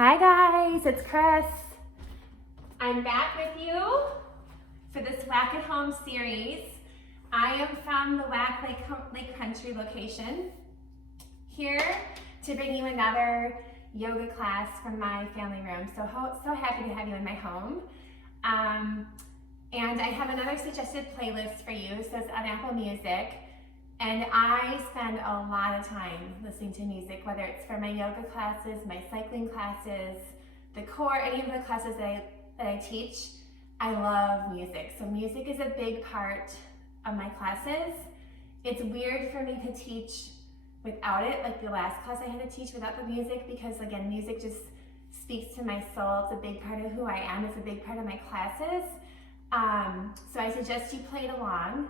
Hi guys, it's Kris. I'm back with you for this Whack at Home series. I am from the Whack Lake Country location, here to bring you another yoga class from my family room. So happy to have you in my home. And I have another suggested playlist for you. So it's on Apple Music. And I spend a lot of time listening to music, whether it's for my yoga classes, my cycling classes, the core, any of the classes that I teach. I love music. So music is a big part of my classes. It's weird for me to teach without it, like the last class I had to teach without the music, because again, music just speaks to my soul. It's a big part of who I am. It's a big part of my classes. So I suggest you play it along.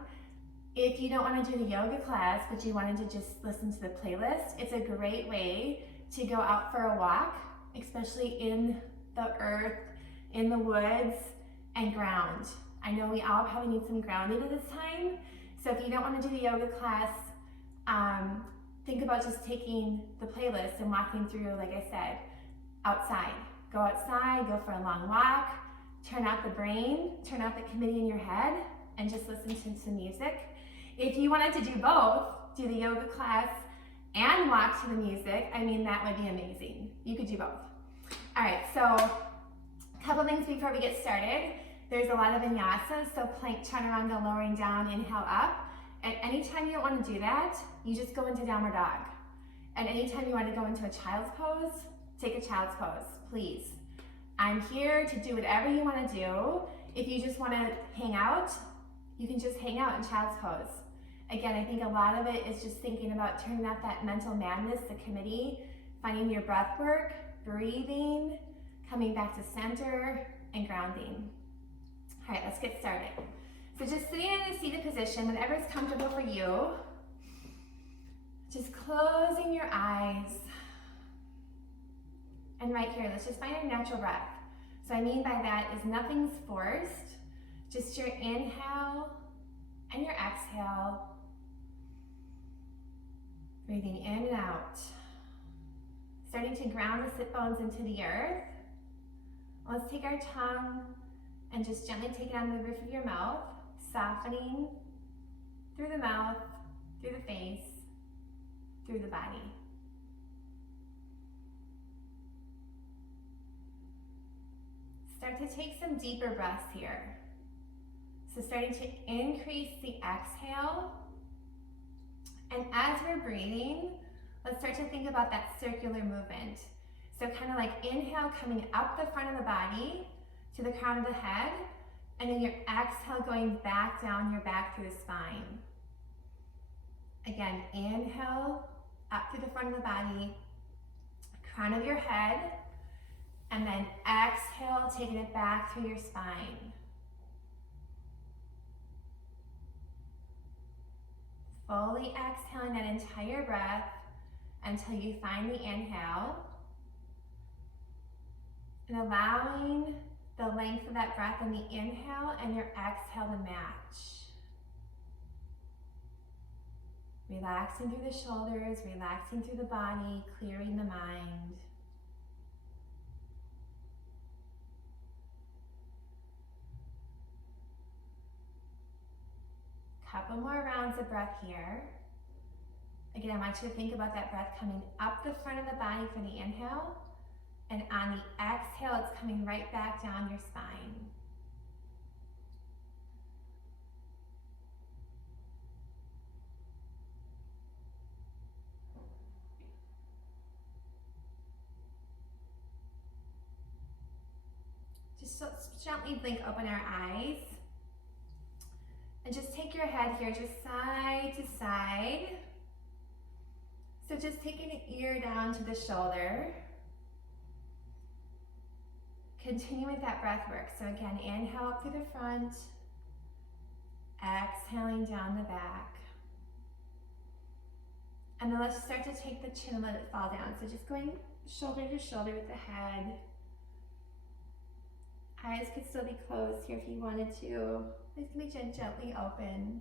If you don't want to do the yoga class, but you wanted to just listen to the playlist, it's a great way to go out for a walk, especially in the earth, in the woods, and ground. I know we all probably need some grounding at this time. So if you don't want to do the yoga class, think about just taking the playlist and walking through, like I said, outside. Go outside, go for a long walk, turn out the brain, turn out the committee in your head, and just listen to some music. If you wanted to do both, do the yoga class and walk to the music, I mean, that would be amazing. You could do both. All right, so a couple things before we get started. There's a lot of vinyasa, so plank, chaturanga, lowering down, inhale up. And anytime you don't want to do that, you just go into downward dog. And anytime you want to go into a child's pose, take a child's pose, please. I'm here to do whatever you want to do. If you just want to hang out, you can just hang out in child's pose. Again, I think a lot of it is just thinking about turning off that mental madness, the committee, finding your breath work, breathing, coming back to center, and grounding. All right, let's get started. So just sitting in a seated position, whatever is comfortable for you. Just closing your eyes. And right here, let's just find a natural breath. So I mean by that is nothing's forced, just your inhale and your exhale. Breathing in and out. Starting to ground the sit bones into the earth. Let's take our tongue and just gently take it on the roof of your mouth, softening through the mouth, through the face, through the body. Start to take some deeper breaths here. So starting to increase the exhale. And as we're breathing, let's start to think about that circular movement. So kind of like inhale coming up the front of the body to the crown of the head, and then your exhale going back down your back through the spine. Again, inhale up through the front of the body, crown of your head, and then exhale, taking it back through your spine. Fully exhaling that entire breath until you find the inhale, and allowing the length of that breath in the inhale and your exhale to match. Relaxing through the shoulders, relaxing through the body, clearing the mind. Couple more rounds of breath here. Again, I want you to think about that breath coming up the front of the body for the inhale, and on the exhale, it's coming right back down your spine. Just gently blink open our eyes. And just take your head here, just side to side. So just taking an ear down to the shoulder. Continue with that breath work. So again, inhale up through the front, exhaling down the back. And then let's start to take the chin and let it fall down. So just going shoulder to shoulder with the head. Eyes could still be closed here if you wanted to. Eyes can be gently open.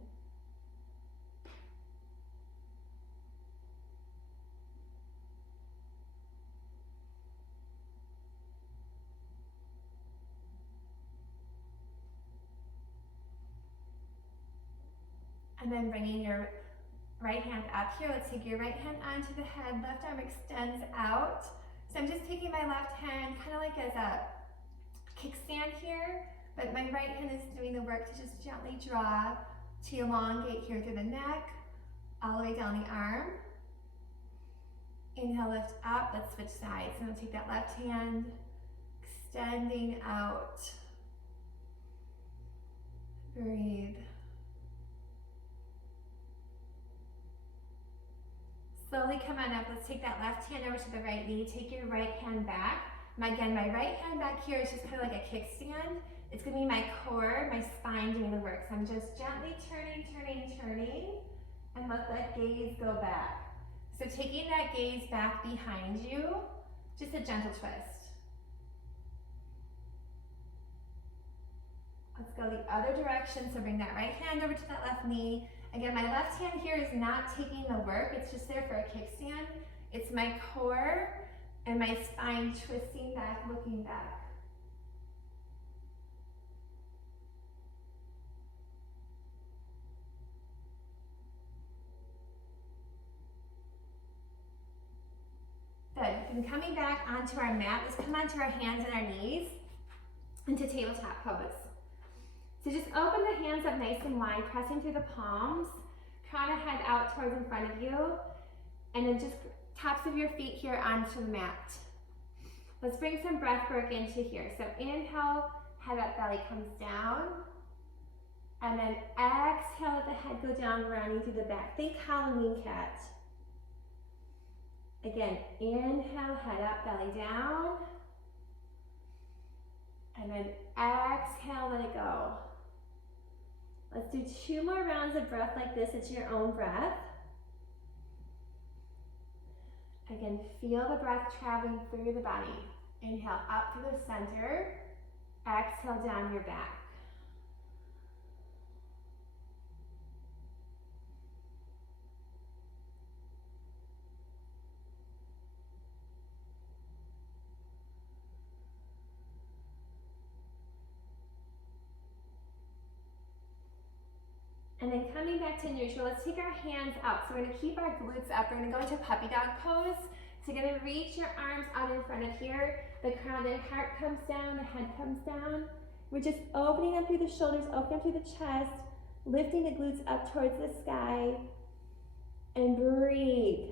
And then bringing your right hand up here. Let's take your right hand onto the head. Left arm extends out. So I'm just taking my left hand kind of like as a kickstand here, but my right hand is doing the work to just gently draw, to elongate here through the neck, all the way down the arm. Inhale, lift up. Let's switch sides. And we'll take that left hand, extending out. Breathe. Slowly come on up. Let's take that left hand over to the right knee. Take your right hand back. Again, my right hand back here is just kind of like a kickstand. It's going to be my core, my spine doing the work. So I'm just gently turning, and let that gaze go back. So taking that gaze back behind you, just a gentle twist. Let's go the other direction. So bring that right hand over to that left knee. Again, my left hand here is not taking the work. It's just there for a kickstand. It's my core and my spine twisting back, looking back. Good. And coming back onto our mat, let's come onto our hands and our knees into tabletop pose. So just open the hands up nice and wide, pressing through the palms, crown of head out towards in front of you, and then just tops of your feet here onto the mat. Let's bring some breath work into here. So inhale, head up, belly comes down, and then exhale, let the head go down, rounding through the back. Think Halloween cat. Again, inhale, head up, belly down, and then exhale, let it go. Let's do 2 more rounds of breath like this. It's your own breath. Again, feel the breath traveling through the body. Inhale up through the center. Exhale down your back. And then coming back to neutral, let's take our hands out. So we're going to keep our glutes up. We're going to go into puppy dog pose. So you're going to reach your arms out in front of here. The crown of the heart comes down, the head comes down. We're just opening up through the shoulders, opening up through the chest, lifting the glutes up towards the sky, and breathe.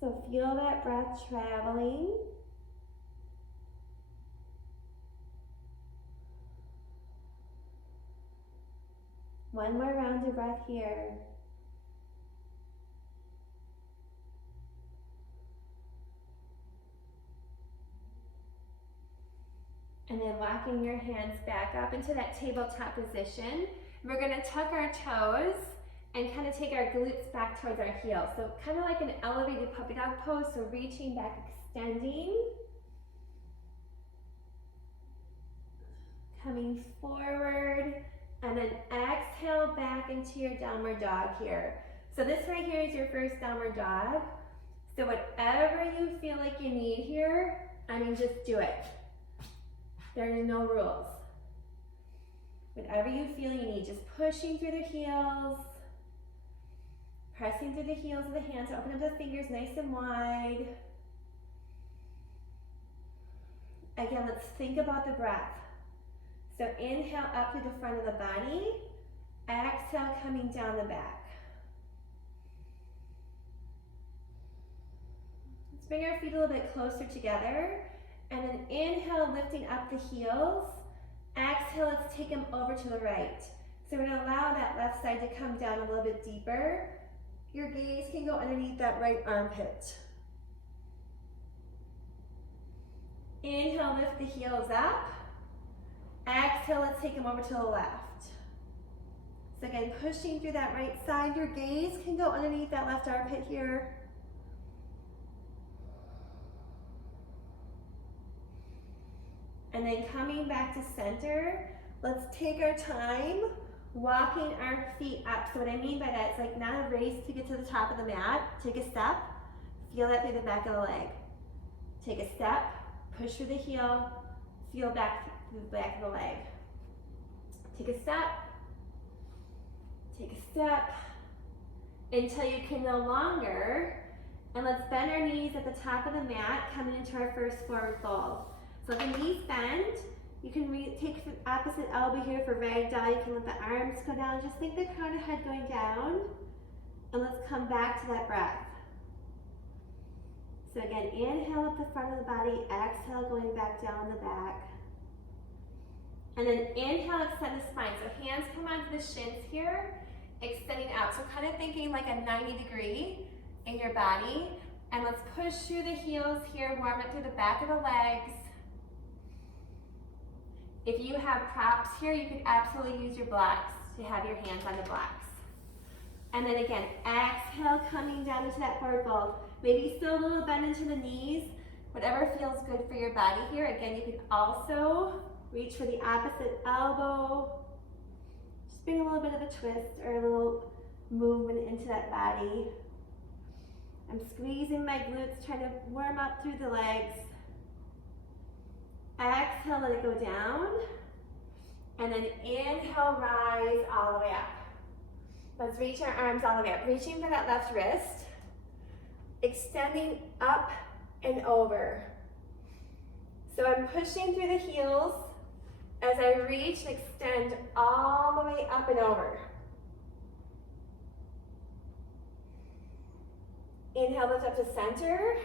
So feel that breath traveling. One more round of breath here. And then walking your hands back up into that tabletop position. We're going to tuck our toes and kind of take our glutes back towards our heels. So kind of like an elevated puppy dog pose. So reaching back, extending. Coming forward. And then exhale back into your downward dog here. So this right here is your first downward dog. So whatever you feel like you need here, just do it. There's no rules. Whatever you feel you need, just pushing through the heels, pressing through the heels of the hands, open up the fingers nice and wide. Again, let's think about the breath. So inhale up through the front of the body, exhale coming down the back. Let's bring our feet a little bit closer together, and then inhale, lifting up the heels. Exhale, let's take them over to the right. So we're gonna allow that left side to come down a little bit deeper. Your gaze can go underneath that right armpit. Inhale, lift the heels up. Exhale, let's take them over to the left. So again, pushing through that right side, your gaze can go underneath that left armpit here. And then coming back to center, let's take our time walking our feet up. So what I mean by that is like not a race to get to the top of the mat. Take a step, feel that through the back of the leg. Take a step, push through the heel, feel back through the back of the leg. Take a step. Take a step. Until you can no longer. And let's bend our knees at the top of the mat, coming into our first forward fold. So if the knees bend, you can take the opposite elbow here for ragdoll. You can let the arms go down. Just think the crown of head going down. And let's come back to that breath. So again, inhale up the front of the body, exhale going back down the back. And then inhale, extend the spine. So hands come onto the shins here, extending out. So kind of thinking like a 90-degree in your body. And let's push through the heels here, warm it through the back of the legs. If you have props here, you can absolutely use your blocks to have your hands on the blocks. And then again, exhale, coming down into that forward fold. Maybe still a little bend into the knees, whatever feels good for your body here. Again, you can also reach for the opposite elbow. Just bring a little bit of a twist or a little movement into that body. I'm squeezing my glutes, trying to warm up through the legs. Exhale, let it go down. And then inhale, rise all the way up. Let's reach our arms all the way up. Reaching for that left wrist. Extending up and over. So I'm pushing through the heels as I reach and extend all the way up and over. Inhale, lift up to center.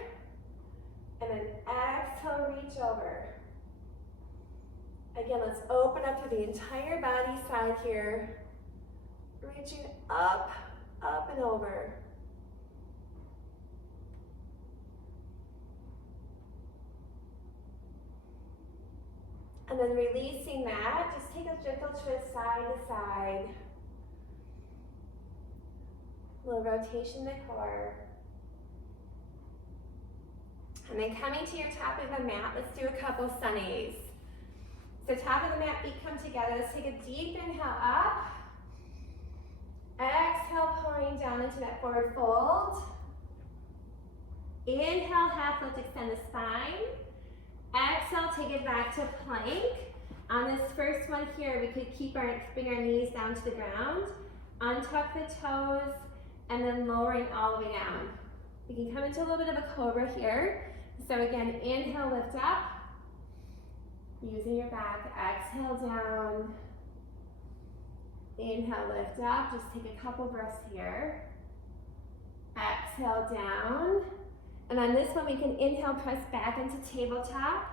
And then exhale, reach over. Again, let's open up through the entire body side here. Reaching up, up and over. And then releasing that, just take a gentle twist side to side. A little rotation in the core. And then coming to your top of the mat, let's do a couple sunnies. So top of the mat, feet come together. Let's take a deep inhale up. Exhale, pulling down into that forward fold. Inhale, half lift, extend the spine. Exhale, take it back to plank. On this first one here, we could bring our knees down to the ground, untuck the toes, and then lowering all the way down. We can come into a little bit of a cobra here. So again, inhale, lift up. Using your back, exhale down. Inhale, lift up. Just take a couple breaths here. Exhale down. And on this one, we can inhale, press back into tabletop.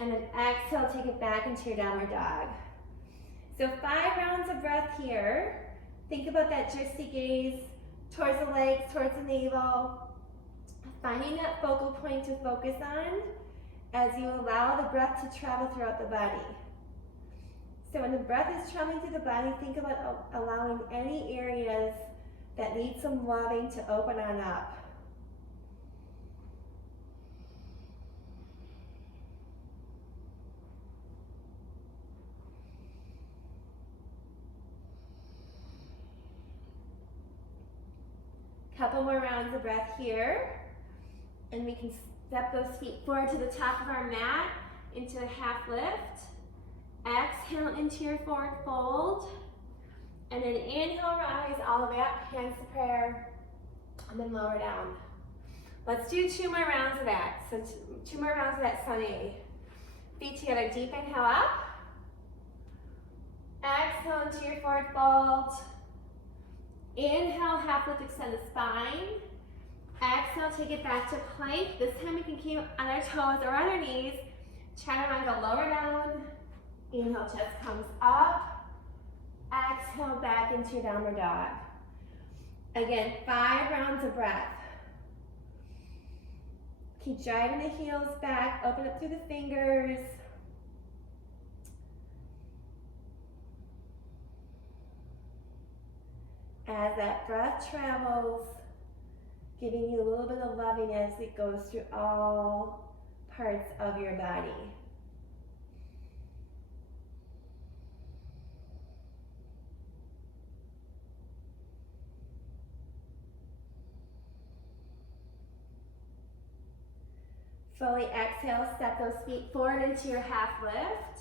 And then exhale, take it back into your downward dog. So 5 rounds of breath here. Think about that drishti gaze towards the legs, towards the navel. Finding that focal point to focus on as you allow the breath to travel throughout the body. So when the breath is traveling through the body, think about allowing any areas that need some loving to open on up. Couple more rounds of breath here. And we can step those feet forward to the top of our mat into a half lift. Exhale into your forward fold. And then inhale, rise all the way up, hands to prayer, and then lower down. Let's do 2 more rounds of that. So 2 more rounds of that sunny. Feet together, deep inhale up. Exhale into your forward fold. Inhale, half lift, extend the spine. Exhale, take it back to plank. This time we can keep on our toes or on our knees. Chaturanga, lower down. Inhale, chest comes up. Exhale, back into your downward dog. Again, 5 rounds of breath. Keep driving the heels back, open up through the fingers. As that breath travels, giving you a little bit of loving as it goes through all parts of your body. Fully exhale, step those feet forward into your half lift.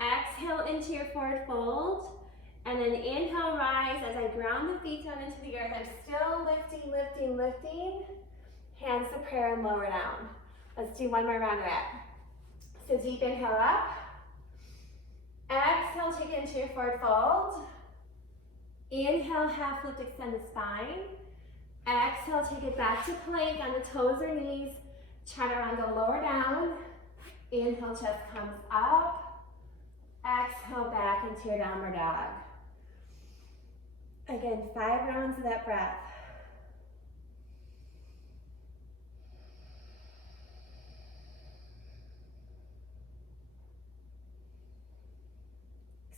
Exhale. exhale into your forward fold. And then inhale, rise as I ground the feet down into the earth. I'm still lifting, lifting, lifting. Hands to prayer and lower down. Let's do one more round of that. So deep inhale up. Exhale, take it into your forward fold. Inhale, half lift, extend the spine. Exhale, take it back to plank on the toes or knees. Chaturanga, lower down. Inhale, chest comes up. Exhale, back into your downward dog. Again, 5 rounds of that breath.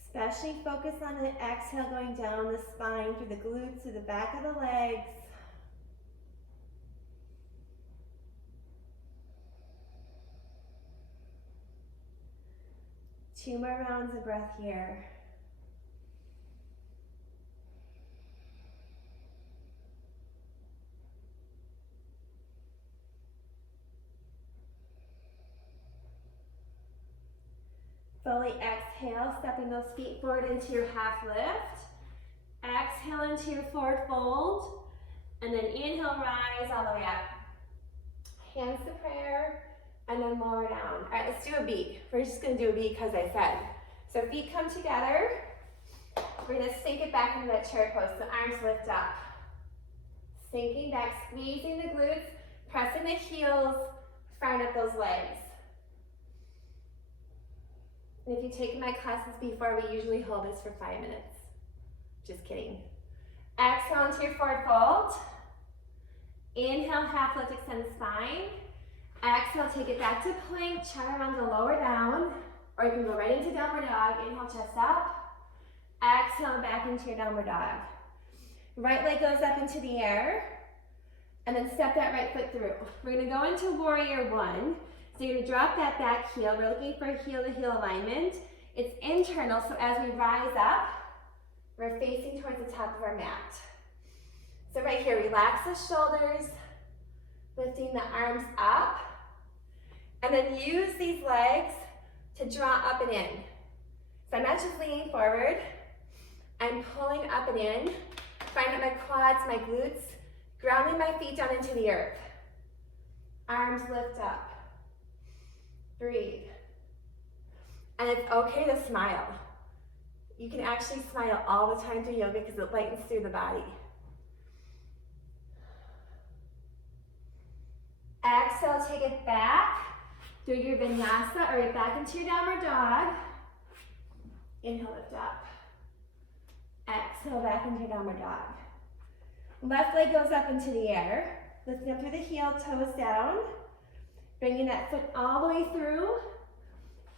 Especially focus on the exhale going down the spine through the glutes, through the back of the legs. Two more rounds of breath here. Fully exhale, stepping those feet forward into your half lift. Exhale into your forward fold. And then inhale, rise all the way up. Hands to prayer, and then lower down. All right, let's do a beat. We're just gonna do a beat because I said. So feet come together. We're gonna sink it back into that chair pose. So arms lift up. Sinking back, squeezing the glutes, pressing the heels, firing up those legs. And if you've taken my classes before, we usually hold this for 5 minutes. Just kidding. Exhale into your forward fold. Inhale, half lift, extend the spine. Exhale, take it back to plank, chaturanga, lower down. Or you can go right into downward dog. Inhale, chest up. Exhale, back into your downward dog. Right leg goes up into the air. And then step that right foot through. We're gonna go into warrior one. So you're gonna drop that back heel. We're looking for heel to heel alignment. It's internal, so as we rise up, we're facing towards the top of our mat. So right here, relax the shoulders, lifting the arms up, and then use these legs to draw up and in. So I'm not just leaning forward, I'm pulling up and in, finding my quads, my glutes, grounding my feet down into the earth. Arms lift up. Breathe. And it's okay to smile. You can actually smile all the time through yoga because it lightens through the body. Exhale, take it back through your vinyasa or back into your downward dog. Inhale, lift up. Exhale, back into your downward dog. Left leg goes up into the air. Lifting up through the heel, toes down. Bringing that foot all the way through.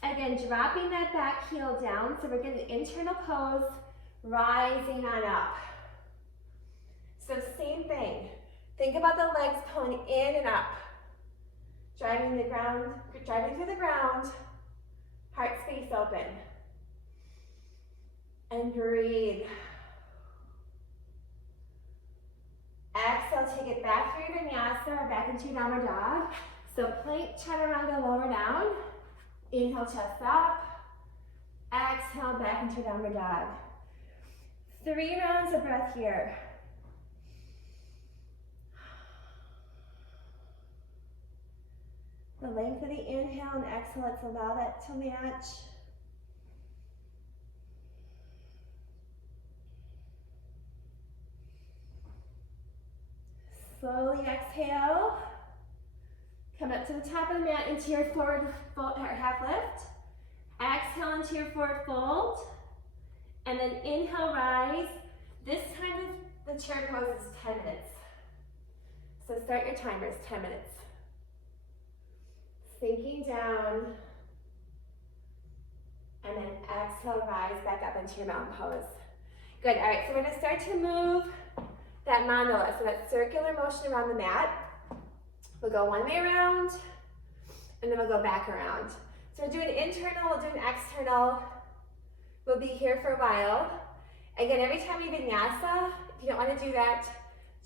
Again, dropping that back heel down. So we're getting the internal pose, rising on up. So same thing. Think about the legs pulling in and up. Driving through the ground. Heart space open. And breathe. Exhale, take it back through your vinyasa or back into your downward dog. So plank, chaturanga, lower down. Inhale, chest up. Exhale, back into downward dog. 3 rounds of breath here. The length of the inhale and exhale, let's allow that to match. Slowly exhale. Come up to the top of the mat into your forward fold, or half lift. Exhale into your forward fold. And then inhale, rise. This time the chair pose is 10 minutes. So start your timers, 10 minutes. Sinking down. And then exhale, rise back up into your mountain pose. Good, all right, so we're gonna start to move that mandala, so that circular motion around the mat. We'll go one way around, and then we'll go back around. So we're doing internal, we'll do an external. We'll be here for a while. Again, every time you vinyasa, if you don't want to do that,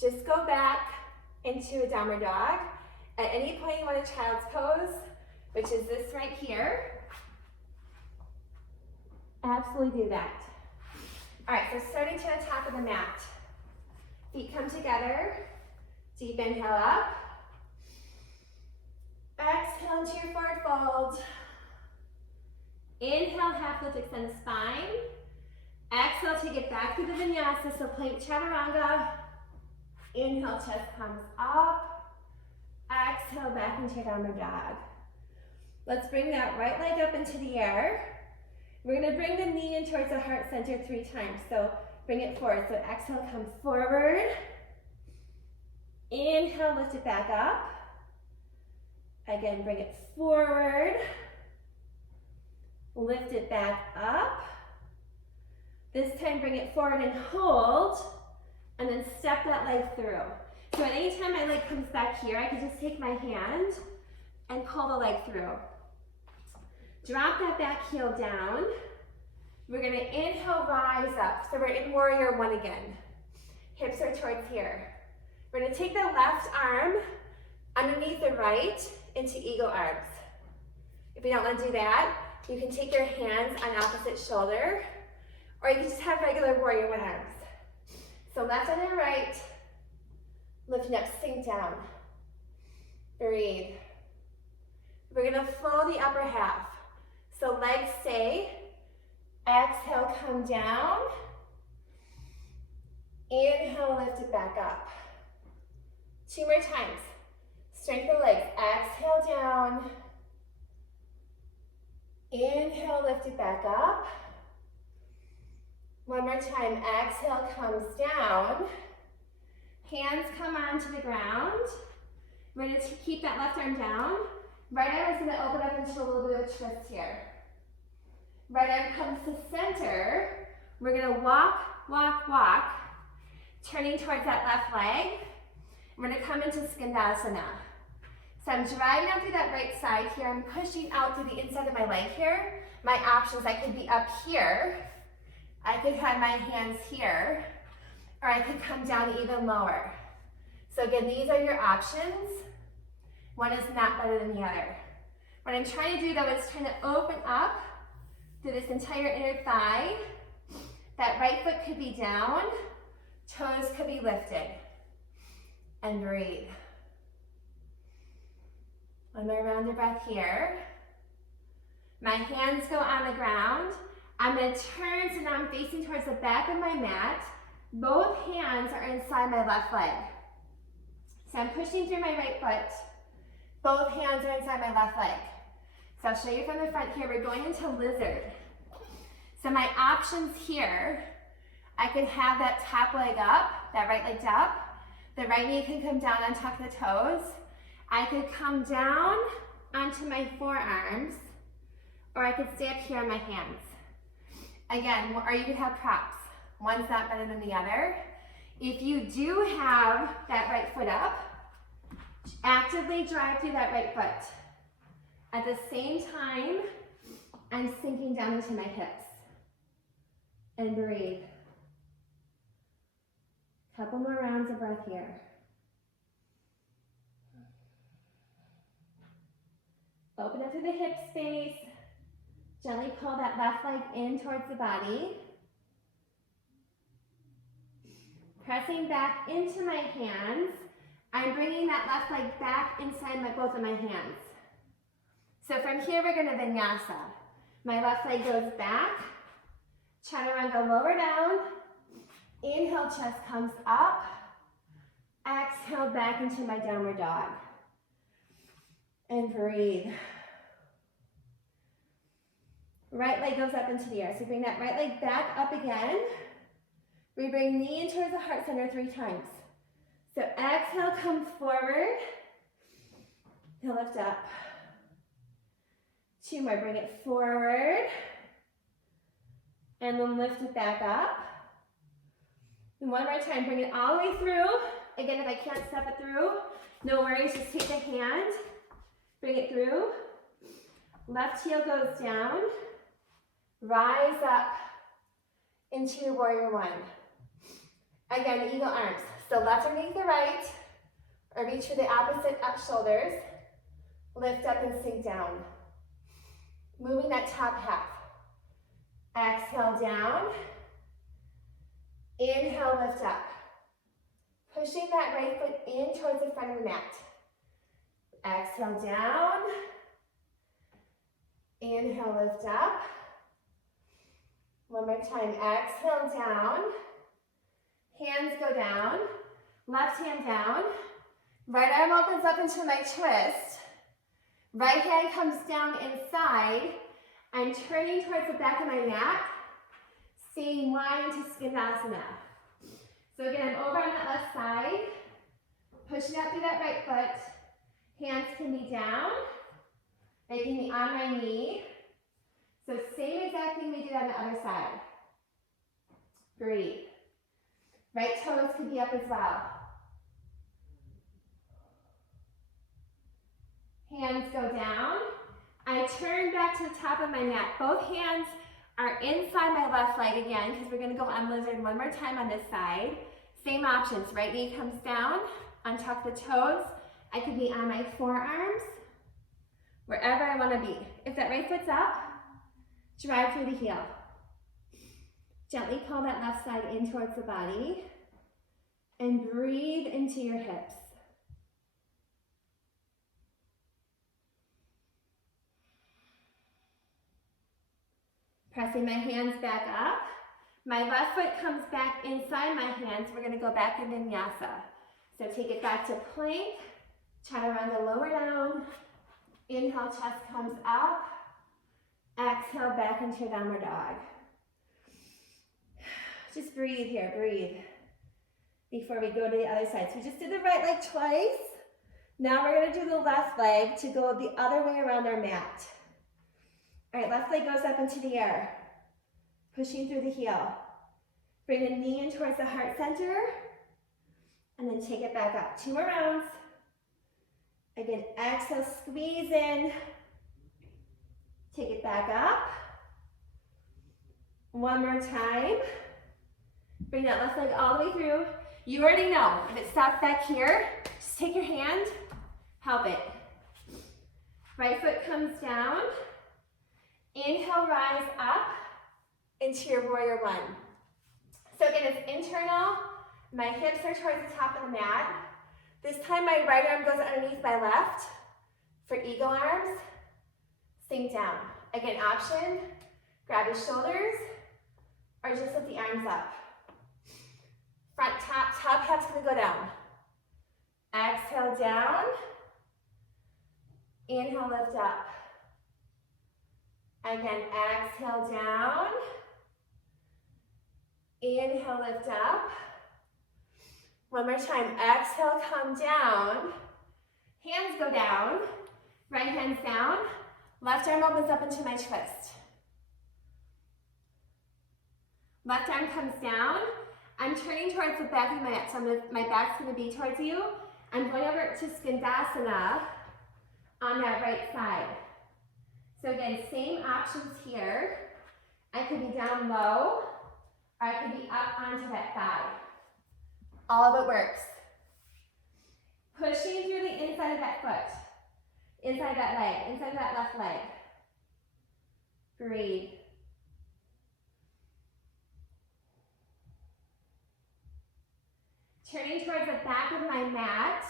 just go back into a downward dog. At any point you want a child's pose, which is this right here. Absolutely do that. All right, so starting to the top of the mat. Feet come together. Deep inhale up. Exhale into your forward fold. Inhale, half lift, extend the spine. Exhale, take it back through the vinyasa, so plank chaturanga. Inhale, chest comes up. Exhale, back into your downward dog. Let's bring that right leg up into the air. We're gonna bring the knee in towards the heart center 3 times. So bring it forward. So exhale, come forward. Inhale, lift it back up. Again, bring it forward. Lift it back up. This time, bring it forward and hold, and then step that leg through. So at any time my leg comes back here, I can just take my hand and pull the leg through. Drop that back heel down. We're gonna inhale, rise up. So we're in warrior 1 again. Hips are towards here. We're gonna take the left arm underneath the right into eagle arms. If you don't wanna do that, you can take your hands on opposite shoulder, or you can just have regular warrior 1 arms. So left under right, lifting up, sink down. Breathe. We're gonna flow the upper half. So legs stay. Exhale, come down. Inhale, lift it back up. 2 more times. Strengthen the legs. Exhale, down. Inhale, lift it back up. 1 more time. Exhale, comes down. Hands come onto the ground. We're going to keep that left arm down. Right arm is going to open up into a little bit of a twist here. Right arm comes to center. We're going to walk, walk, walk, turning towards that left leg. We're going to come into Skandasana. So I'm driving out through that right side here. I'm pushing out through the inside of my leg here. My options, I could be up here. I could have my hands here, or I could come down even lower. So again, these are your options. One is not better than the other. What I'm trying to do though is trying to open up through this entire inner thigh. That right foot could be down, toes could be lifted. And breathe. 1 more round of breath here. My hands go on the ground. I'm going to turn so now I'm facing towards the back of my mat. Both hands are inside my left leg. So I'm pushing through my right foot. Both hands are inside my left leg. So I'll show you from the front here. We're going into lizard. So my options here, I could have that top leg up, that right leg up. The right knee can come down on top of the toes. I could come down onto my forearms, or I could stay up here on my hands. Again, or you could have props. One's not better than the other. If you do have that right foot up, actively drive through that right foot. At the same time, I'm sinking down into my hips. And breathe. Couple more rounds of breath here. Open up to the hip space. Gently pull that left leg in towards the body. Pressing back into my hands. I'm bringing that left leg back inside both of my hands. So from here, we're going to vinyasa. My left leg goes back. Chaturanga lower down. Inhale, chest comes up. Exhale, back into my downward dog. And breathe. Right leg goes up into the air. So bring that right leg back up again. We bring knee in towards the heart center 3 times. So exhale, come forward. He'll lift up. 2 more, bring it forward. And then lift it back up. And 1 more time, bring it all the way through. Again, if I can't step it through, no worries, just take the hand, bring it through. Left heel goes down. Rise up into your warrior 1. Again, eagle arms. So left underneath the right, or reach for the opposite up shoulders. Lift up and sink down. Moving that top half. Exhale down. Inhale, lift up. Pushing that right foot in towards the front of the mat. Exhale down. Inhale, lift up. One more time. Exhale down. Hands go down. Left hand down. Right arm opens up into my twist. Right hand comes down inside. I'm turning towards the back of my mat. Staying wide into Skandasana. So again, I'm over on that left side. Pushing up through that right foot. Hands can be down. They can be on my knee. So same exact thing we did on the other side. Breathe. Right toes could be up as well. Hands go down. I turn back to the top of my mat. Both hands are inside my left leg again because we're going to go on lizard one more time on this side. Same options. Right knee comes down, untuck the toes. I could be on my forearms, wherever I want to be. If that right foot's up, drive through the heel. Gently pull that left side in towards the body and breathe into your hips. Pressing my hands back up. My left foot comes back inside my hands. We're going to go back into vinyasa. So take it back to plank. Chaturanga, lower down. Inhale, chest comes up. Exhale, back into downward dog. Just breathe here, breathe. Before we go to the other side. So we just did the right leg twice. Now we're going to do the left leg to go the other way around our mat. All right, left leg goes up into the air. Pushing through the heel. Bring the knee in towards the heart center. And then take it back up. 2 more rounds. Again, exhale, squeeze in. Take it back up. One more time. Bring that left leg all the way through. You already know, if it stops back here, just take your hand, help it. Right foot comes down. Inhale, rise up into your warrior one. So again, it's internal. My hips are towards the top of the mat. This time my right arm goes underneath my left for eagle arms. Sink down. Again, option, grab your shoulders or just lift the arms up. Front top half's gonna go down. Exhale down. Inhale, lift up. Again, exhale down. Inhale, lift up. One more time, exhale, come down. Hands go down. Right hand's down. Left arm opens up into my twist. Left arm comes down. I'm turning towards the back of my mat, so my back's going to be towards you. I'm going over to Skandasana on that right side. So again, same options here. I could be down low, or I could be up onto that thigh. All of it works. Pushing through the inside of that foot, inside that leg, inside that left leg. Breathe. Turning towards the back of my mat.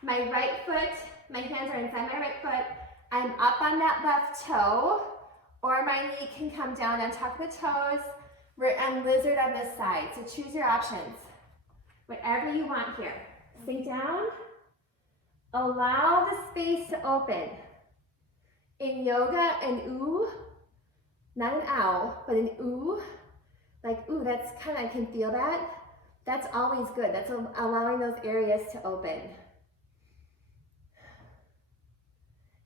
My right foot, my hands are inside my right foot. I'm up on that left toe, or my knee can come down on top of the toes. We're on lizard on this side, so choose your options. Whatever you want here. Sink down. Allow the space to open. In yoga, an ooh, not an ow, but an ooh, like ooh, that's kind of, I can feel that. That's always good. That's allowing those areas to open.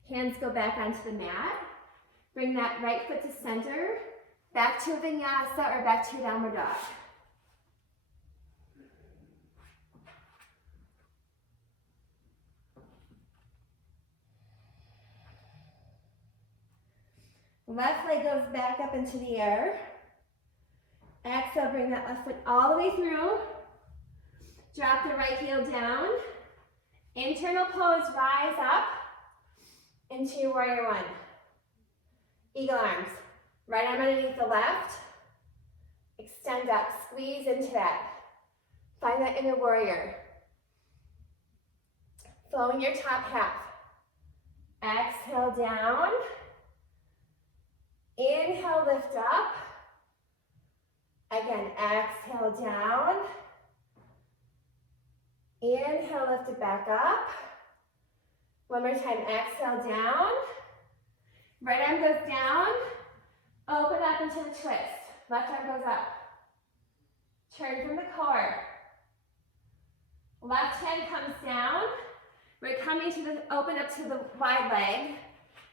Hands go back onto the mat. Bring that right foot to center, back to a vinyasa or back to a downward dog. Left leg goes back up into the air. Exhale, bring that left foot all the way through. Drop the right heel down. Internal pose, rise up into your warrior one. Eagle arms. Right arm underneath the left. Extend up, squeeze into that. Find that inner warrior. Flowing your top half. Exhale down. Inhale, lift up. Again, exhale down. Inhale, lift it back up. One more time, exhale down. Right arm goes down. Open up into the twist. Left arm goes up. Turn from the core. Left hand comes down. We're coming to the, open up to the wide leg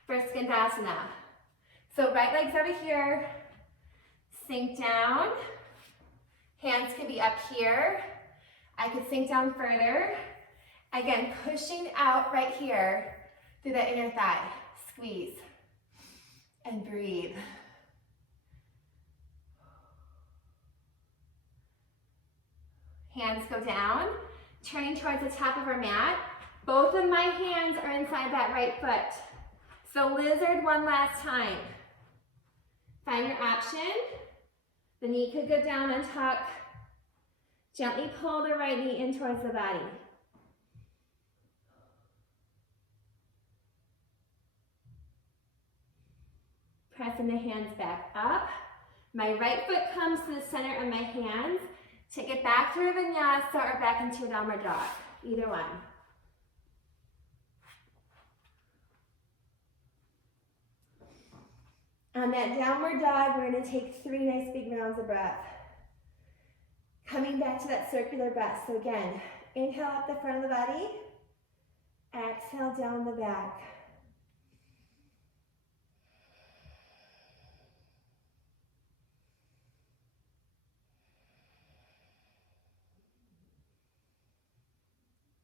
for Skandasana. So right leg's over here. Sink down. Hands can be up here. I could sink down further. Again, pushing out right here through that inner thigh. Squeeze and breathe. Hands go down, turning towards the top of our mat. Both of my hands are inside that right foot. So lizard one last time. Find your option. The knee could go down and tuck. Gently pull the right knee in towards the body. Pressing the hands back up. My right foot comes to the center of my hands. Take it back through a vinyasa or back into a downward dog. Either one. On that downward dog, we're going to take 3 nice big rounds of breath. Coming back to that circular breath. So again, inhale up the front of the body. Exhale down the back.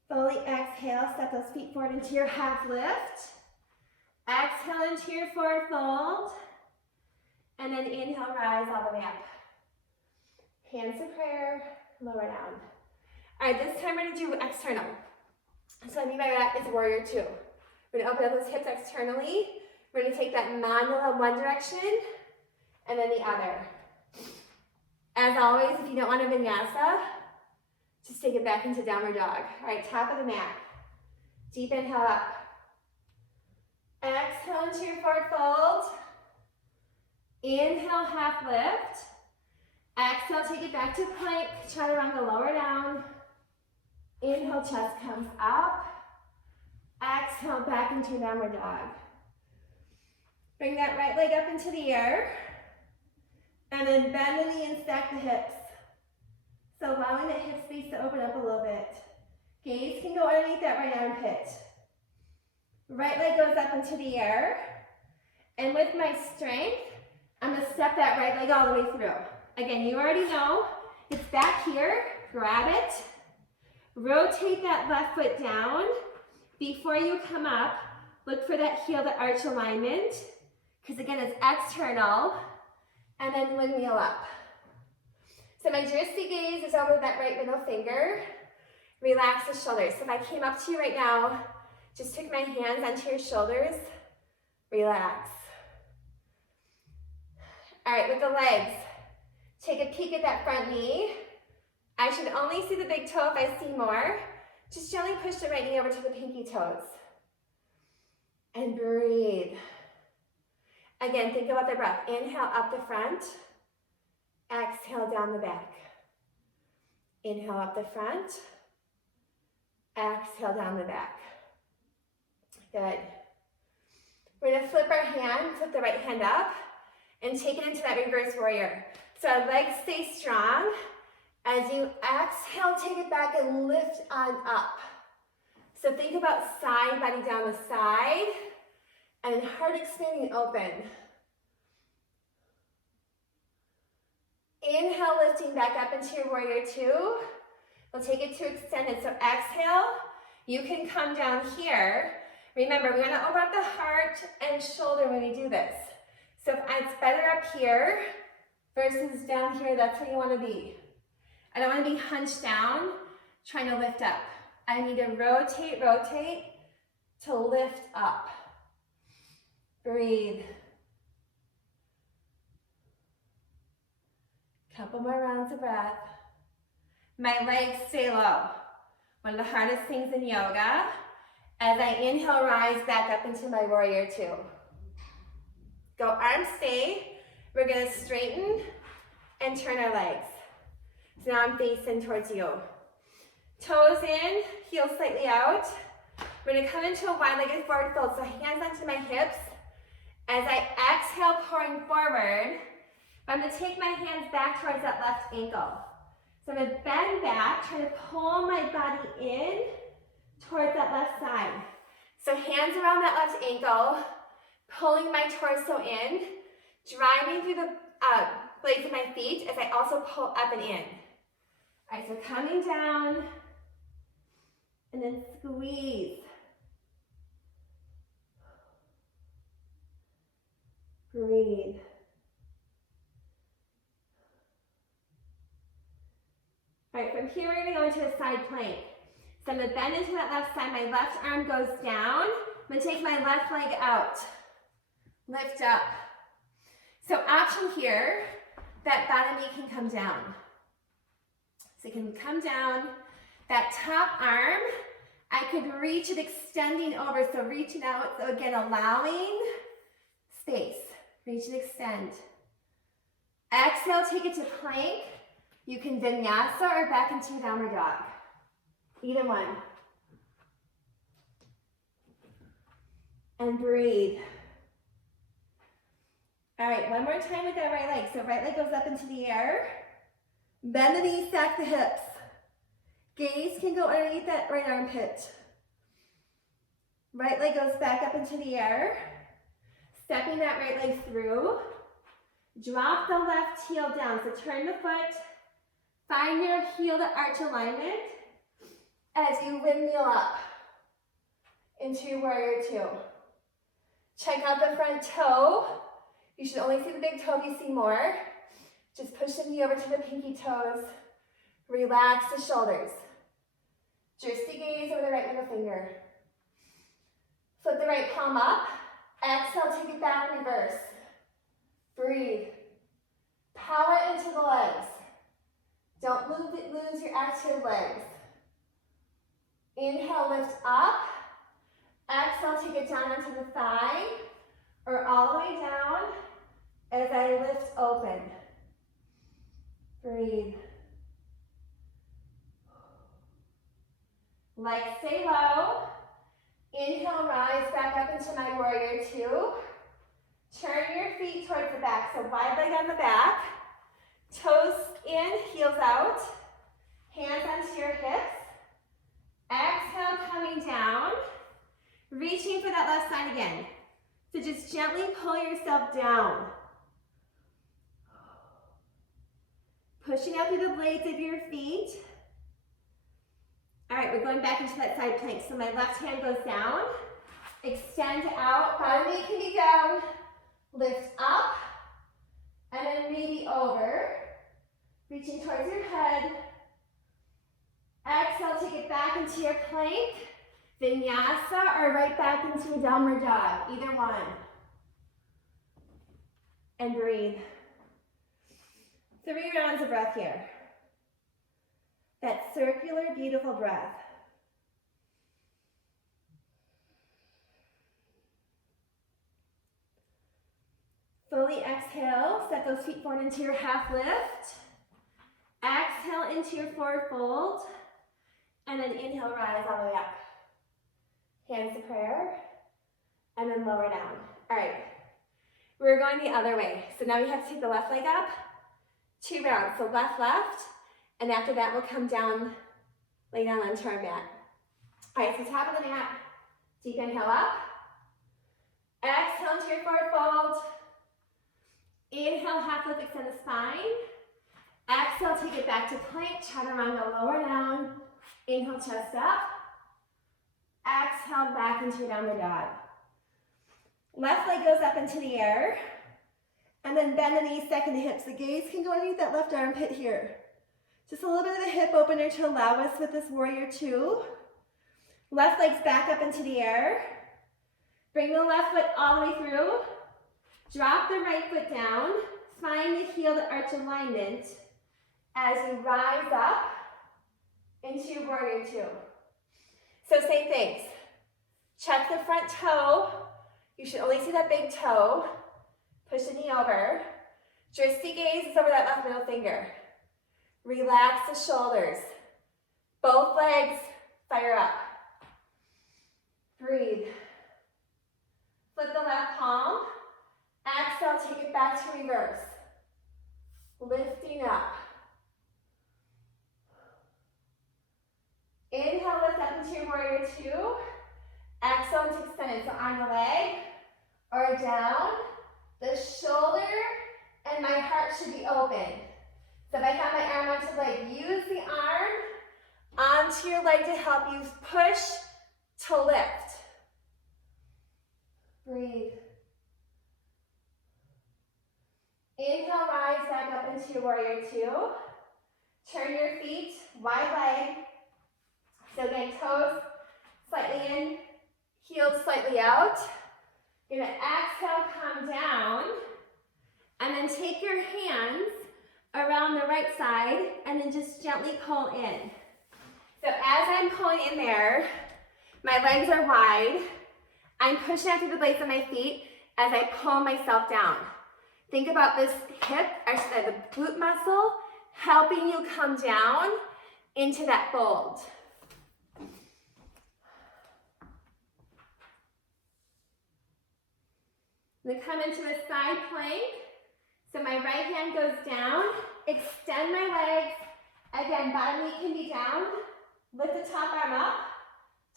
Fully exhale, step those feet forward into your half lift. Exhale into your forward fold. And then inhale, rise all the way up. Hands to prayer, lower down. All right, this time we're gonna do external. So what I mean by that is warrior 2. We're gonna open up those hips externally. We're gonna take that mandala one direction and then the other. As always, if you don't want a vinyasa, just take it back into downward dog. All right, top of the mat. Deep inhale up. Exhale into your forward fold. Inhale, half lift. Exhale, take it back to plank. Chaturanga, lower down. Inhale, chest comes up. Exhale, back into downward dog. Bring that right leg up into the air. And then bend the knee and stack the hips. So allowing that hip space to open up a little bit. Gaze can go underneath that right armpit. Right leg goes up into the air. And with my strength, I'm gonna step that right leg all the way through. Again, you already know, it's back here, grab it. Rotate that left foot down. Before you come up, look for that heel to arch alignment, because again, it's external, and then windmill up. So my drishti gaze is over that right middle finger. Relax the shoulders. So if I came up to you right now, just took my hands onto your shoulders, relax. All right, with the legs, take a peek at that front knee. I should only see the big toe if I see more. Just gently push the right knee over to the pinky toes. And breathe. Again, think about the breath. Inhale up the front. Exhale down the back. Inhale up the front. Exhale down the back. Good. We're gonna flip our hand, flip the right hand up, and take it into that reverse warrior. So our legs stay strong. As you exhale, take it back and lift on up. So think about side body down the side, and heart expanding open. Inhale, lifting back up into your warrior 2. We'll take it to extended. So exhale, you can come down here. Remember, we want to open up the heart and shoulder when we do this. So if it's better up here versus down here, that's where you want to be. I don't want to be hunched down, trying to lift up. I need to rotate to lift up. Breathe. Couple more rounds of breath. My legs stay low. One of the hardest things in yoga. As I inhale, rise back up into my warrior two. Go arms stay. We're gonna straighten and turn our legs. So now I'm facing towards you. Toes in, heels slightly out. We're gonna come into a wide-legged forward fold, so hands onto my hips. As I exhale, pouring forward, I'm gonna take my hands back towards that left ankle. So I'm gonna bend back, trying to pull my body in towards that left side. So hands around that left ankle, pulling my torso in, driving through the blades of my feet as I also pull up and in. All right, so coming down, and then squeeze. Breathe. All right, from here we're gonna go into a side plank. So I'm gonna bend into that left side, my left arm goes down. I'm gonna take my left leg out. Lift up. So option here, that bottom knee can come down. So it can come down. That top arm, I could reach it extending over, so reaching out, so again, allowing space. Reach and extend. Exhale, take it to plank. You can vinyasa or back into your downward dog. Either one. And breathe. All right, one more time with that right leg. So right leg goes up into the air. Bend the knees, stack the hips. Gaze can go underneath that right armpit. Right leg goes back up into the air. Stepping that right leg through. Drop the left heel down. So turn the foot. Find your heel to arch alignment as you windmill up into your warrior two. Check out the front toe. You should only see the big toe if you see more. Just push the knee over to the pinky toes. Relax the shoulders. Drifty gaze over the right middle finger. Flip the right palm up. Exhale, take it back, reverse. Breathe. Power into the legs. Don't lose your active legs. Inhale, lift up. Exhale, take it down onto the thigh or all the way down as I lift open. Breathe. Legs stay low. Inhale, rise back up into my warrior two. Turn your feet towards the back, so wide leg on the back. Toes in, heels out. Hands onto your hips. Exhale, coming down. Reaching for that left side again. So just gently pull yourself down. Pushing out through the blades of your feet. All right, we're going back into that side plank. So my left hand goes down. Extend out, bottom knee can be down. Lift up, and then maybe over. Reaching towards your head. Exhale, take it back into your plank. Vinyasa or right back into a downward dog, either one. And breathe. 3 rounds of breath here. That circular, beautiful breath. Fully exhale, step those feet forward into your half lift. Exhale into your forward fold. And then inhale, rise all the way up. Hands to prayer. And then lower down. All right. We're going the other way. So now we have to take the left leg up. 2 rounds. So left, left. And after that, we'll come down, lay down onto our mat. All right, so top of the mat. Deep inhale up. Exhale into your forward fold. Inhale, half lift, extend the spine. Exhale, take it back to plank. Chaturanga, lower down. Inhale, chest up. Exhale, back into your downward dog. Left leg goes up into the air. And then bend the knees, second the hips. The gaze can go underneath that left armpit here. Just a little bit of a hip opener to allow us with this warrior two. Left leg's back up into the air. Bring the left foot all the way through. Drop the right foot down. Find the heel to arch alignment. as you rise up into your warrior two. So same things. Check the front toe. You should only see that big toe. Push the knee over. Drishti gaze is over that left middle finger. Relax the shoulders. Both legs fire up. Breathe. Flip the left palm. Exhale, take it back to reverse. Lifting up. Inhale, lift up into your warrior two. Exhale to extend it. So on the leg or down, the shoulder and my heart should be open. So if I have my arm onto the leg, use the arm onto your leg to help you push to lift. Breathe. Inhale, rise back up into your warrior two. Turn your feet, wide leg. So again, toes slightly in, heels slightly out. You're gonna exhale, come down, and then take your hands around the right side and then just gently pull in. So as I'm pulling in there, my legs are wide. I'm pushing out through the blades of my feet as I pull myself down. Think about this hip, or the glute muscle, helping you come down into that fold. Then come into a side plank. So my right hand goes down, extend my legs. Again, bottom knee can be down. Lift the top arm up.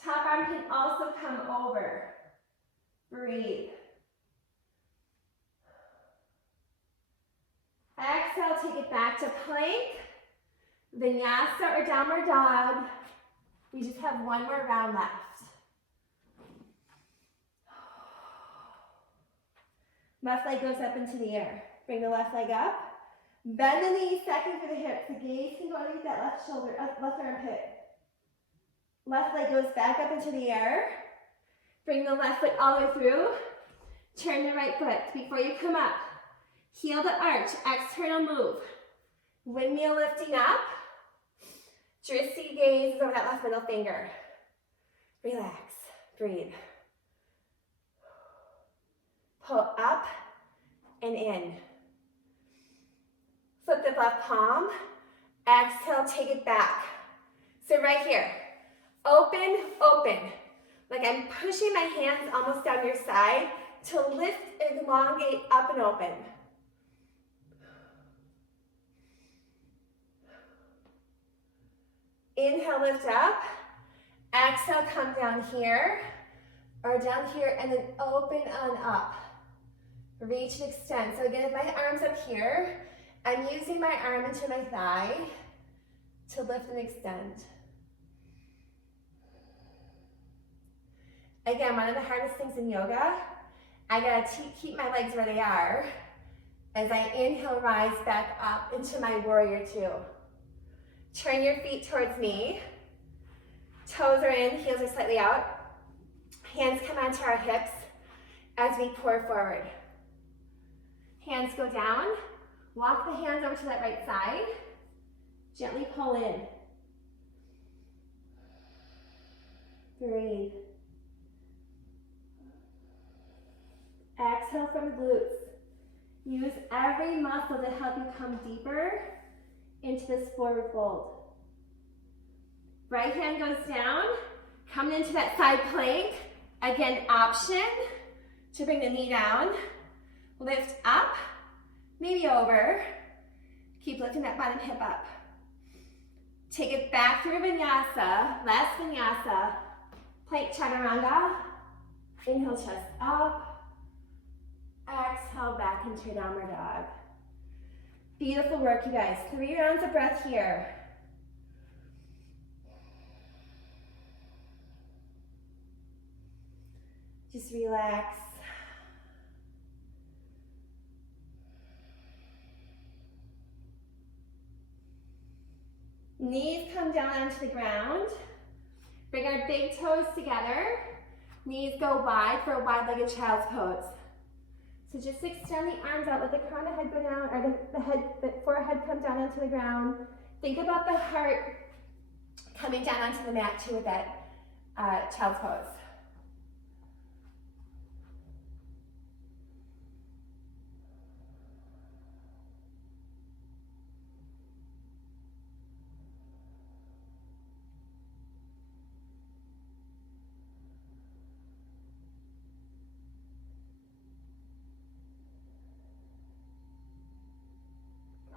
Top arm can also come over. Breathe. Exhale, take it back to plank, vinyasa or downward dog. We just have one more round left. Left leg goes up into the air. Bring the left leg up. Bend the knees, second through the hips. The gaze can go underneath that left shoulder, left armpit. Left leg goes back up into the air. Bring the left foot all the way through. Turn the right foot before you come up. Heel to arch, external move. Windmill lifting up. Drishti gaze over that left middle finger. Relax, breathe. Pull up and in. Flip the left palm. Exhale, take it back. So right here, open, open. Like I'm pushing my hands almost down your side to lift and elongate up and open. Inhale, lift up. Exhale, come down here or down here and then open on up. Reach and extend. So again, if my arm's up here, I'm using my arm into my thigh to lift and extend. Again, one of the hardest things in yoga, I gotta keep my legs where they are as I inhale, rise back up into my warrior two. Turn your feet towards me. Toes are in, heels are slightly out. Hands come onto our hips as we pour forward. Hands go down. Walk the hands over to that right side. Gently pull in. Breathe. Exhale from the glutes. Use every muscle to help you come deeper into this forward fold. Right hand goes down, coming into that side plank. Again, option to bring the knee down. Lift up, maybe over. Keep lifting that bottom hip up. Take it back through vinyasa, last vinyasa. Plank chaturanga. Inhale, chest up. Exhale, back into your downward dog. Beautiful work, you guys. 3 rounds of breath here. Just relax. Knees come down onto the ground. Bring our big toes together. Knees go wide for a wide-legged child's pose. So just extend the arms out, let the crown of the head go down, or the forehead come down onto the ground. Think about the heart coming down onto the mat too with that child's pose.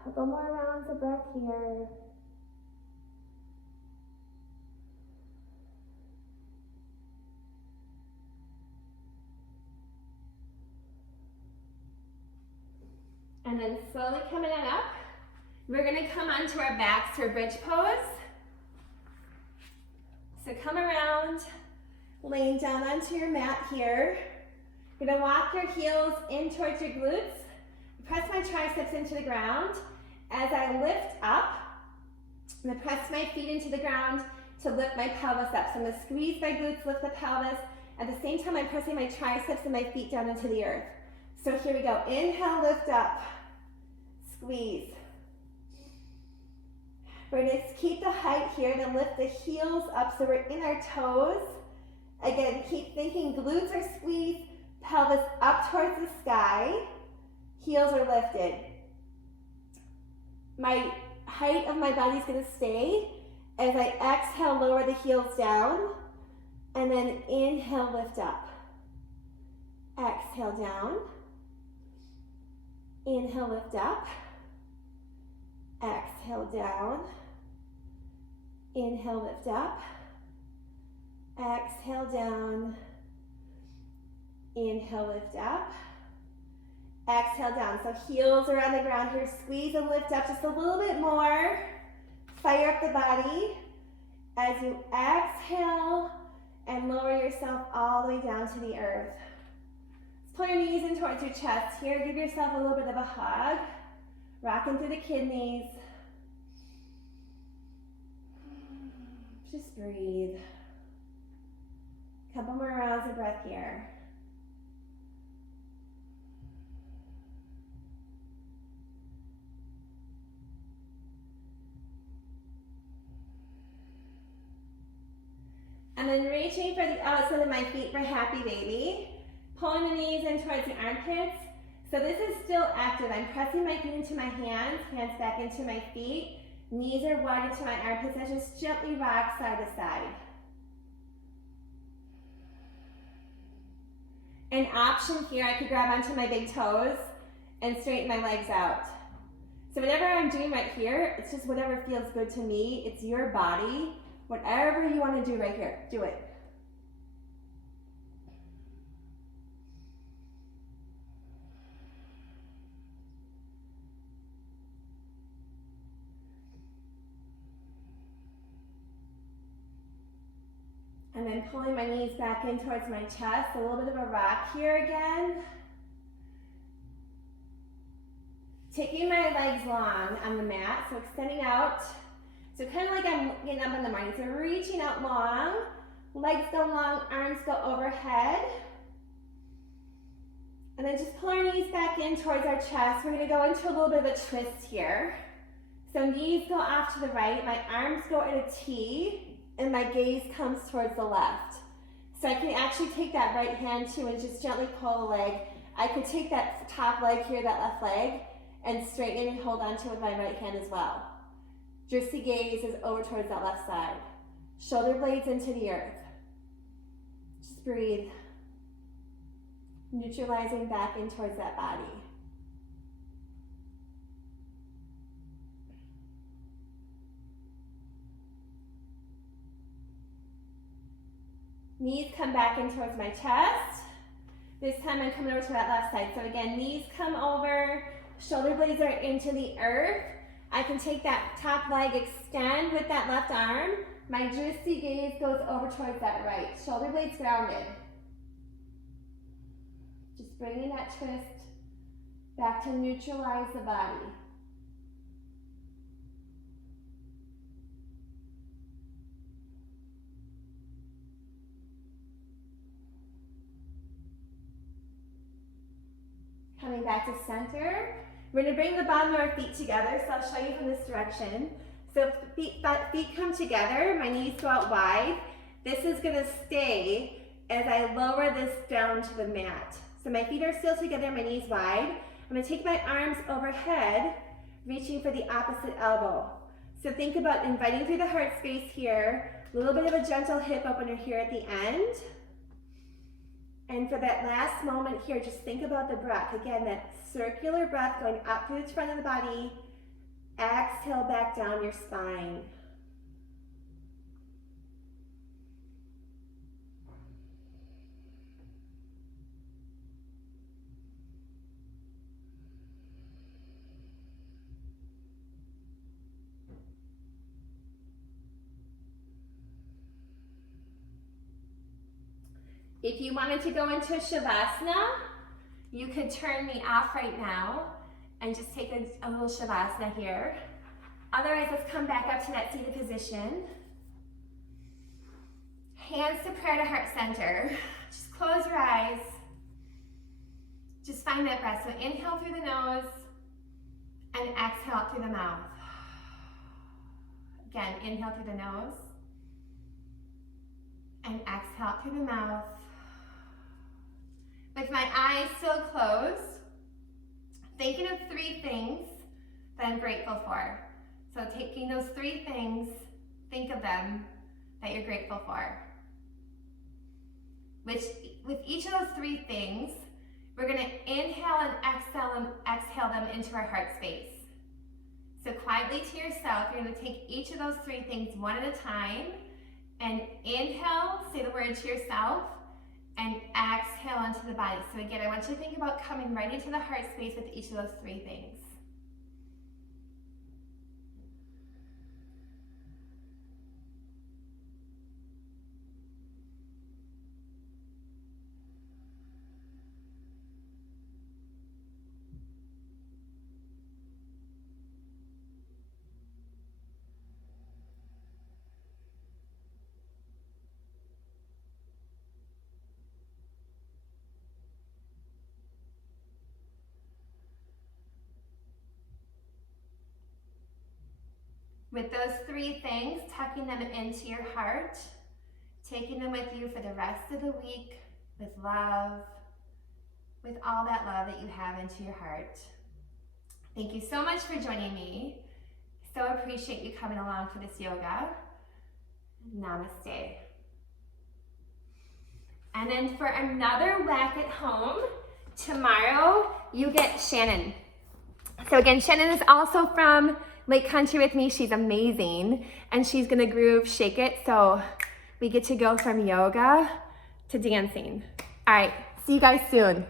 Couple more rounds of breath here. And then slowly coming on up, we're gonna come onto our backs for bridge pose. So come around, laying down onto your mat here. You're gonna walk your heels in towards your glutes. Press my triceps into the ground. As I lift up, I'm gonna press my feet into the ground to lift my pelvis up. So I'm gonna squeeze my glutes, lift the pelvis. At the same time, I'm pressing my triceps and my feet down into the earth. So here we go. Inhale, lift up, squeeze. We're gonna keep the height here, then lift the heels up so we're in our toes. Again, keep thinking glutes are squeezed, pelvis up towards the sky, heels are lifted. My height of my body is gonna stay. As I exhale, lower the heels down, and then inhale, lift up. Exhale down. Inhale, lift up. Exhale down. Inhale, lift up. Exhale down. Inhale, lift up. Exhale down. So heels are on the ground here. Squeeze and lift up just a little bit more. Fire up the body. As you exhale and lower yourself all the way down to the earth. Pull your knees in towards your chest here. Give yourself a little bit of a hug. Rocking through the kidneys. Just breathe. Couple more rounds of breath here. And then reaching for the outside of my feet for happy baby. Pulling the knees in towards the armpits. So this is still active. I'm pressing my feet into my hands back into my feet. Knees are wide into my armpits. I just gently rock side to side. An option here, I could grab onto my big toes and straighten my legs out. So whatever I'm doing right here, it's just whatever feels good to me. It's your body. Whatever you want to do right here, do it. And then pulling my knees back in towards my chest, a little bit of a rock here again. Taking my legs long on the mat, so extending out. So kind of like I'm getting up on the morning. So reaching out long, legs go long, arms go overhead. And then just pull our knees back in towards our chest. We're gonna go into a little bit of a twist here. So knees go off to the right, my arms go in a T, and my gaze comes towards the left. So I can actually take that right hand too and just gently pull the leg. I could take that top leg here, that left leg, and straighten it and hold on to it with my right hand as well. Drishti gaze is over towards that left side. Shoulder blades into the earth. Just breathe. Neutralizing back in towards that body. Knees come back in towards my chest. This time I'm coming over to that left side. So again, knees come over, shoulder blades are into the earth. I can take that top leg, extend with that left arm. My drishti gaze goes over towards that right. Shoulder blades grounded. Just bringing that twist back to neutralize the body. Coming back to center. We're gonna bring the bottom of our feet together, so I'll show you from this direction. So feet come together, my knees go out wide. This is gonna stay as I lower this down to the mat. So my feet are still together, my knees wide. I'm gonna take my arms overhead, reaching for the opposite elbow. So think about inviting through the heart space here, a little bit of a gentle hip opener here at the end. And for that last moment here, just think about the breath. Again, that circular breath going up through the front of the body. Exhale back down your spine. If you wanted to go into Savasana, you could turn me off right now and just take a little Savasana here. Otherwise, let's come back up to that seated position. Hands to prayer to heart center. Just close your eyes. Just find that breath. So inhale through the nose and exhale out through the mouth. Again, inhale through the nose and exhale out through the mouth. With my eyes still closed, thinking of 3 things that I'm grateful for. So taking those 3 things, think of them that you're grateful for. With each of those 3 things, we're gonna inhale and exhale them into our heart space. So quietly to yourself, you're gonna take each of those 3 things one at a time, and inhale, say the word to yourself, and exhale into the body. So again, I want you to think about coming right into the heart space with each of those 3 things. With those 3 things, tucking them into your heart, taking them with you for the rest of the week with love, with all that love that you have into your heart. Thank you so much for joining me. So appreciate you coming along for this yoga. Namaste. And then for another whack at home, tomorrow you get Shannon. So again, Shannon is also from Lake Country with me. She's amazing, and she's gonna groove Shake It, so we get to go from yoga to dancing. All right, see you guys soon.